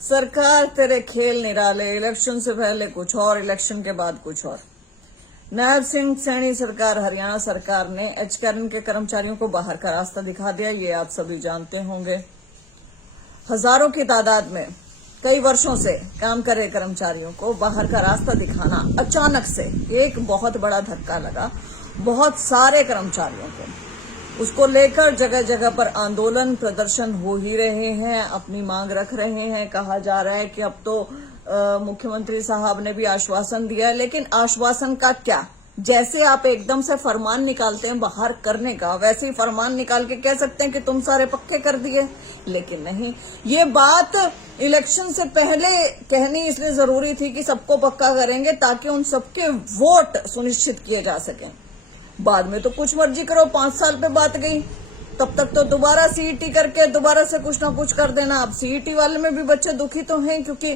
सरकार तेरे खेल निराले, इलेक्शन से पहले कुछ और, इलेक्शन के बाद कुछ और। नायब सिंह सैनी सरकार, हरियाणा सरकार ने एचकेआरएन के कर्मचारियों को बाहर का रास्ता दिखा दिया। ये आप सभी जानते होंगे। हजारों की तादाद में कई वर्षों से काम कर रहे कर्मचारियों को बाहर का रास्ता दिखाना अचानक से एक बहुत बड़ा धक्का लगा बहुत सारे कर्मचारियों को। उसको लेकर जगह जगह पर आंदोलन प्रदर्शन हो ही रहे हैं, अपनी मांग रख रहे हैं। कहा जा रहा है कि अब तो मुख्यमंत्री साहब ने भी आश्वासन दिया है, लेकिन आश्वासन का क्या? जैसे आप एकदम से फरमान निकालते हैं बाहर करने का, वैसे ही फरमान निकाल के कह सकते हैं कि तुम सारे पक्के कर दिए, लेकिन नहीं। ये बात इलेक्शन से पहले कहनी इसलिए जरूरी थी कि सबको पक्का करेंगे ताकि उन सबके वोट सुनिश्चित किए जा सकें। बाद में तो कुछ मर्जी करो, 5 साल पे बात गई, तब तक तो दोबारा सीईटी करके दोबारा से कुछ ना कुछ कर देना। अब सीईटी वाले में भी बच्चे दुखी तो हैं, क्योंकि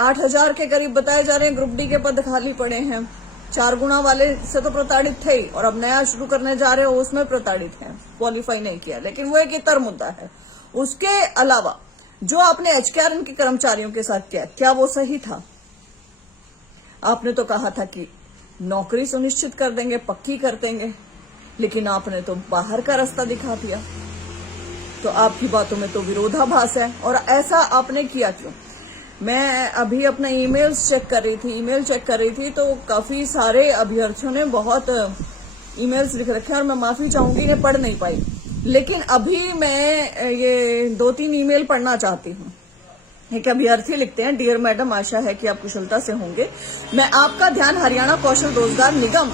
8,000 के करीब बताए जा रहे हैं ग्रुप डी के पद खाली पड़े हैं। 4 गुना वाले से तो प्रताड़ित थे ही, और अब नया शुरू करने जा रहे हो उसमें प्रताड़ित हैं, क्वालिफाई नहीं किया। लेकिन वो एक इतर मुद्दा है। उसके अलावा जो आपने एचकेआरएन के कर्मचारियों के साथ किया, क्या वो सही था? आपने तो कहा था कि नौकरी सुनिश्चित कर देंगे, पक्की कर देंगे, लेकिन आपने तो बाहर का रास्ता दिखा दिया। तो आपकी बातों में तो विरोधाभास है। और ऐसा आपने किया क्यों? मैं अभी अपना ईमेल चेक कर रही थी तो काफी सारे अभ्यर्थियों ने बहुत ईमेल्स लिख रखे हैं, और मैं माफी चाहूंगी इन्हें पढ़ नहीं पाई। लेकिन अभी मैं ये 2-3 ईमेल पढ़ना चाहती हूँ। एक अभ्यर्थी लिखते हैं, डियर मैडम, आशा है कि आप कुशलता से होंगे। मैं आपका ध्यान हरियाणा कौशल रोजगार निगम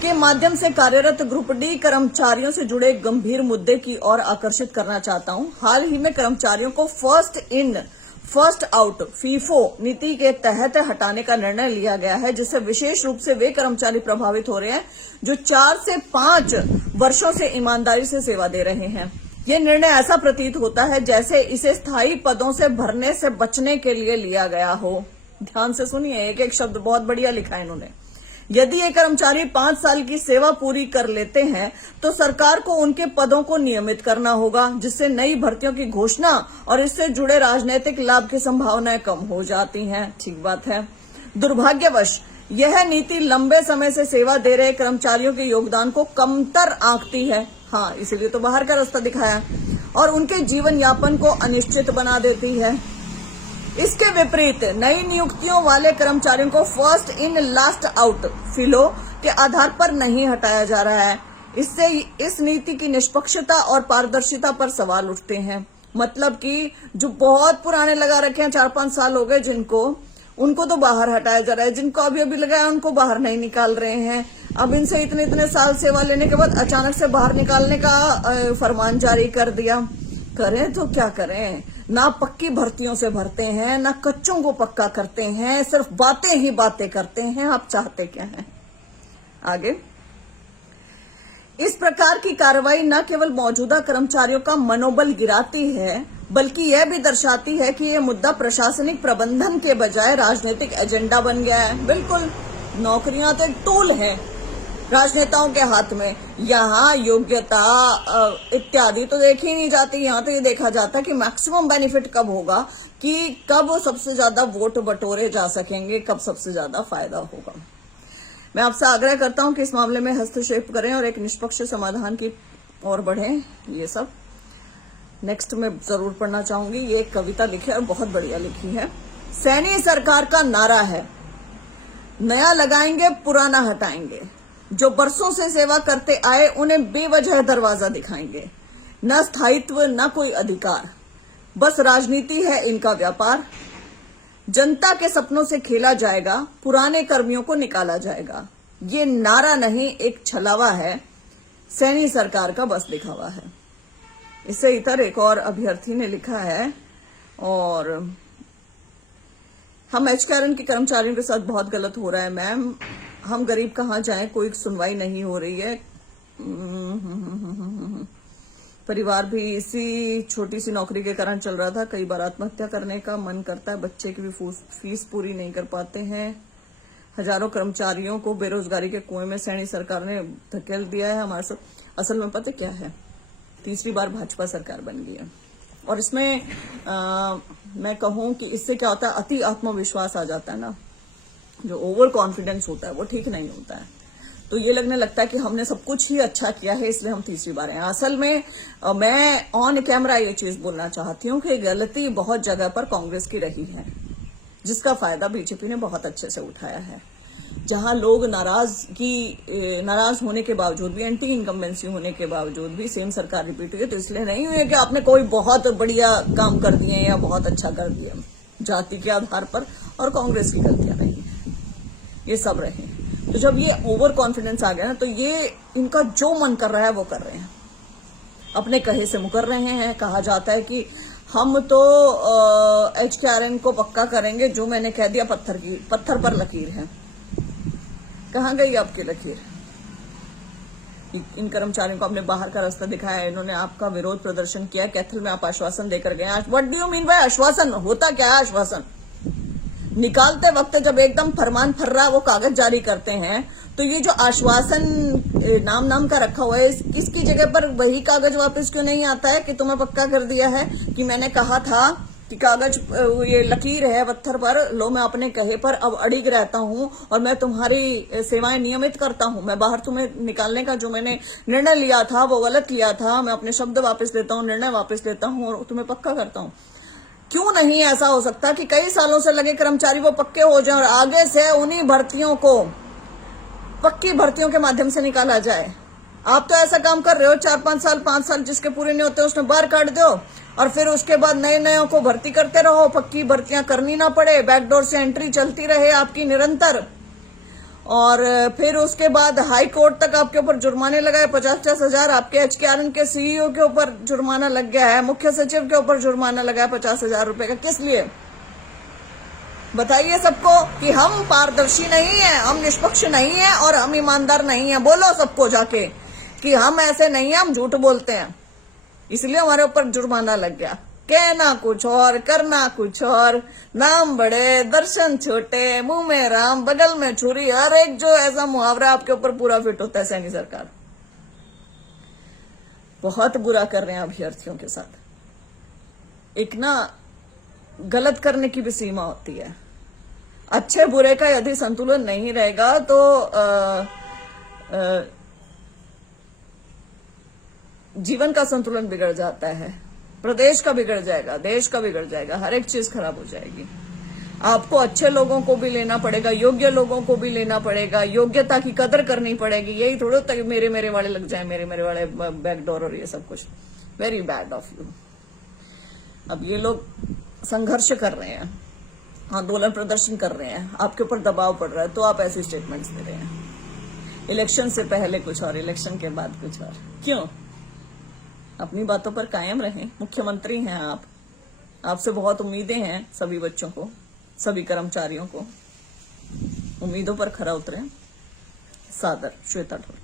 के माध्यम से कार्यरत ग्रुप डी कर्मचारियों से जुड़े गंभीर मुद्दे की ओर आकर्षित करना चाहता हूं। हाल ही में कर्मचारियों को first in first out FIFO नीति के तहत हटाने का निर्णय लिया गया है, जिससे विशेष रूप से वे कर्मचारी प्रभावित हो रहे हैं जो 4 से 5 वर्षों से ईमानदारी से सेवा दे रहे हैं। ये निर्णय ऐसा प्रतीत होता है जैसे इसे स्थायी पदों से भरने से बचने के लिए लिया गया हो। ध्यान से सुनिए, एक एक शब्द बहुत बढ़िया लिखा है इन्होंने। यदि ये कर्मचारी 5 साल की सेवा पूरी कर लेते हैं तो सरकार को उनके पदों को नियमित करना होगा, जिससे नई भर्तियों की घोषणा और इससे जुड़े राजनीतिक लाभ की संभावनाएं कम हो जाती हैं। ठीक बात है। दुर्भाग्यवश यह नीति लंबे समय से सेवा दे रहे कर्मचारियों के योगदान को कमतर आंकती है। हाँ, इसीलिए तो बाहर का रास्ता दिखाया, और उनके जीवन यापन को अनिश्चित बना देती है। इसके विपरीत नई नियुक्तियों वाले कर्मचारियों को फर्स्ट इन लास्ट आउट फिलो के आधार पर नहीं हटाया जा रहा है। इससे इस नीति की निष्पक्षता और पारदर्शिता पर सवाल उठते हैं। मतलब कि जो बहुत पुराने लगा रखे हैं, 4-5 साल हो गए जिनको, उनको तो बाहर हटाया जा रहा है। जिनको अभी अभी लगाया उनको बाहर नहीं निकाल रहे हैं। अब इनसे इतने साल सेवा लेने के बाद अचानक से बाहर निकालने का फरमान जारी कर दिया। करें तो क्या करें? ना पक्की भर्तियों से भरते हैं, ना कच्चों को पक्का करते हैं, सिर्फ बातें ही बातें करते हैं। आप चाहते क्या हैं? आगे, इस प्रकार की कार्रवाई न केवल मौजूदा कर्मचारियों का मनोबल गिराती है, बल्कि यह भी दर्शाती है कि यह मुद्दा प्रशासनिक प्रबंधन के बजाय राजनीतिक एजेंडा बन गया है। बिल्कुल, नौकरियां तो एक टूल है राजनेताओं के हाथ में। यहाँ योग्यता इत्यादि तो देखी ही नहीं जाती। यहाँ तो ये देखा जाता कि मैक्सिमम बेनिफिट कब होगा, कि कब सबसे ज्यादा वोट बटोरे जा सकेंगे, कब सबसे ज्यादा फायदा होगा। मैं आपसे आग्रह करता हूं कि इस मामले में हस्तक्षेप करें और एक निष्पक्ष समाधान की ओर बढ़ें। ये सब नेक्स्ट में जरूर पढ़ना चाहूंगी। ये एक कविता लिखी है और बहुत बढ़िया लिखी है। सैनी सरकार का नारा है, नया लगाएंगे पुराना हटाएंगे। जो बरसों से सेवा करते आए उन्हें बेवजह दरवाजा दिखाएंगे। न स्थायित्व न कोई अधिकार, बस राजनीति है इनका व्यापार। जनता के सपनों से खेला जाएगा, पुराने कर्मियों को निकाला जाएगा। ये नारा नहीं, एक छलावा है, सैनी सरकार का बस दिखावा है। इससे इतर एक और अभ्यर्थी ने लिखा है, और हम एचकेआरएन के कर्मचारियों के साथ बहुत गलत हो रहा है मैम। हम गरीब कहाँ जाएं, कोई सुनवाई नहीं हो रही है। परिवार भी इसी छोटी सी नौकरी के कारण चल रहा था। कई बार आत्महत्या करने का मन करता है, बच्चे की भी फीस पूरी नहीं कर पाते हैं। हजारों कर्मचारियों को बेरोजगारी के कुएं में सैनी सरकार ने धकेल दिया है हमारे साथ। असल में पता क्या है, तीसरी बार भाजपा सरकार बन गई है, और इसमें मैं कहूं कि इससे क्या होता है, अति आत्मविश्वास आ जाता है ना, जो ओवर कॉन्फिडेंस होता है वो ठीक नहीं होता है। तो ये लगने लगता है कि हमने सब कुछ ही अच्छा किया है, इसलिए हम तीसरी बार हैं। असल में मैं ऑन कैमरा ये चीज बोलना चाहती हूँ कि गलती बहुत जगह पर कांग्रेस की रही है, जिसका फायदा बीजेपी ने बहुत अच्छे से उठाया है। जहां लोग नाराज होने के बावजूद भी, एंटी इनकम्बेंसी होने के बावजूद भी सेम सरकार रिपीट हुई, तो इसलिए नहीं हुई कि आपने कोई बहुत बढ़िया काम कर दिए या बहुत अच्छा कर दिया जाति के आधार पर, और कांग्रेस की गलतियां नहीं है, ये सब रहे। तो जब ये ओवर कॉन्फिडेंस आ गया ना, तो ये इनका जो मन कर रहा है वो कर रहे हैं, अपने कहे से मुकर रहे हैं। कहा जाता है कि हम तो HKRN को पक्का करेंगे, जो मैंने कह दिया पत्थर पर लकीर है। कहाँ गई आपकी लकीर? इन कर्मचारियों को आपने बाहर का रास्ता दिखाया, इन्होंने आपका विरोध प्रदर्शन किया, कैथल में आप आश्वासन देकर गए। What do you mean by आश्वासन? होता क्या है आश्वासन? निकालते वक्त जब एकदम फरमान फर्रा वो कागज जारी करते हैं, तो ये जो आश्वासन नाम का रखा हुआ है, इसकी जगह पर वही कागज वापस क्यों नहीं आता है कि तुम्हें पक्का कर दिया है कि मैंने कहा था कि कागज ये लकीर है पत्थर पर, लो मैं अपने कहे पर अब अड़िग रहता हूं और मैं तुम्हारी सेवाएं नियमित करता हूं। मैं बाहर तुम्हें निकालने का जो मैंने निर्णय लिया था वो गलत लिया था, मैं अपने शब्द वापस लेता हूं, निर्णय वापस लेता हूं और तुम्हें पक्का करता हूं। क्यों नहीं ऐसा हो सकता कि कई सालों से लगे कर्मचारी वो पक्के हो जाएं और आगे से उन्हीं भर्तियों को पक्की भर्तियों के माध्यम से निकाला जाए? आप तो ऐसा काम कर रहे हो, 4-5 साल 5 साल जिसके पूरे नहीं होते उसमें बाहर काट दो और फिर उसके बाद नए को भर्ती करते रहो, पक्की भर्तियां करनी ना पड़े, बैकडोर से एंट्री चलती रहे आपकी निरंतर, और फिर उसके बाद हाई कोर्ट तक आपके ऊपर जुर्माने लगाए 50-50 हजार। आपके HKRN के CEO के ऊपर जुर्माना लग गया है, मुख्य सचिव के ऊपर जुर्माना लगा है 50,000 रुपए का। किस लिए? बताइए सबको कि हम पारदर्शी नहीं है, हम निष्पक्ष नहीं है और हम ईमानदार नहीं है। बोलो सबको जाके कि हम ऐसे नहीं है, हम झूठ बोलते हैं, इसलिए हमारे ऊपर जुर्माना लग गया। कहना कुछ और, करना कुछ और, नाम बड़े दर्शन छोटे, मुंह में राम बगल में छुरी, हर एक जो ऐसा मुहावरा आपके ऊपर पूरा फिट होता है। सैनी सरकार बहुत बुरा कर रहे हैं अभ्यर्थियों के साथ। एक ना गलत करने की भी सीमा होती है। अच्छे बुरे का यदि संतुलन नहीं रहेगा तो जीवन का संतुलन बिगड़ जाता है, प्रदेश का बिगड़ जाएगा, देश का बिगड़ जाएगा, हर एक चीज खराब हो जाएगी। आपको अच्छे लोगों को भी लेना पड़ेगा, योग्य लोगों को भी लेना पड़ेगा, योग्यता की कदर करनी पड़ेगी। यही थोड़ा तक मेरे वाले लग जाए, मेरे वाले बैकडोर और ये सब कुछ। Very bad of you. अब ये लोग संघर्ष कर रहे हैं, आंदोलन प्रदर्शन कर रहे हैं, आपके ऊपर दबाव पड़ रहा है, तो आप ऐसी स्टेटमेंट्स दे रहे हैं। इलेक्शन से पहले कुछ और, इलेक्शन के बाद कुछ और। क्यों? अपनी बातों पर कायम रहें। मुख्यमंत्री हैं आप, आपसे बहुत उम्मीदें हैं सभी बच्चों को, सभी कर्मचारियों को। उम्मीदों पर खरा उतरें। सादर, श्वेता ढोल।